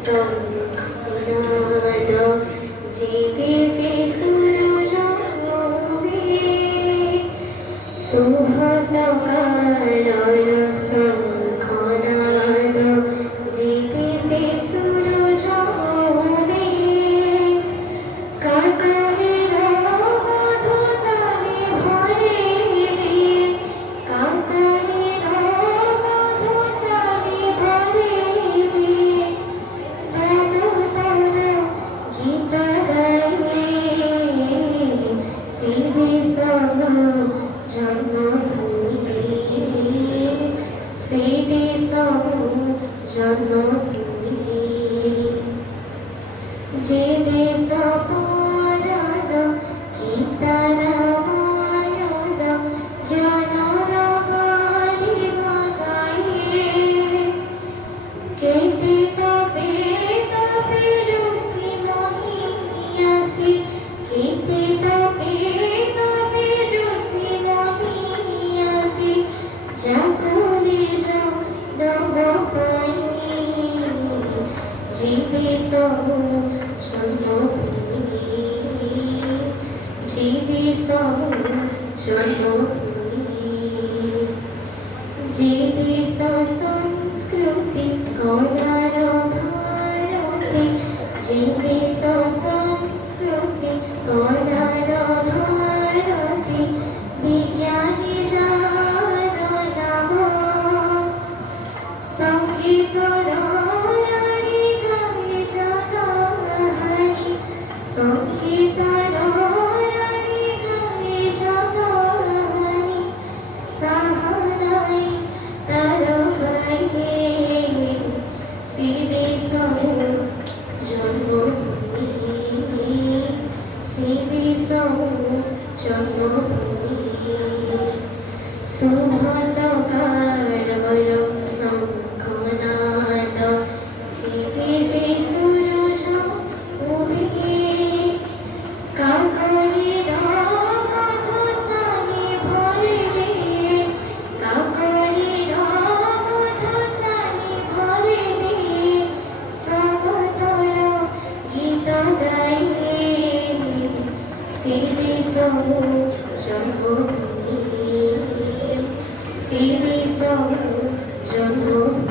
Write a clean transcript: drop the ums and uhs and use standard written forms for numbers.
শঙ্খনাদ জিতেছে সূরজ উবে শুভ সকালর শঙ্খনাদ জিতেছে সূরজ উবে কাকলির মধুতানে ভরে দে কাকলির মধুতানে ভরে দে সমতল গীত গাইবে সে বিষম জন্মভূমি সে বিষম জন্মভূমি যে দেশ পরাণ গীতারামায়ণ জ্ঞানর গারিব গাইয়ে কেতে তবে তবে রুষি মহিয়াসি কেতে তবে তবে রুষি মহিয়াসি জাগরে যাও নব পাইয়ে জীবে সবু জন্মভূমি জীবে সবু জন্মভূমি যে দেশ সংস্কৃতি গড়ার ভারতে যে দেশ সংস্কৃতি গড়ার ভারতে বিজ্ঞানী যার নাম সঙ্গীতর রানী গায়ে জগাহানি সঙ্গীতর রানী গায়ে জগাহানি সাহানাই তার গায়ে সিদে সবু জন্মভূমি সিদে সবু জন্মভূমি শুভ সকালর শঙ্খনাদ জিতেছে সূরজ উবে কাকলির মধুতানে ভরে দে কাকলির মধুতানে ভরে দে সমতল গীত গাইবে সে বিষম জন্মভূমি সে বিষম জন্মভূমি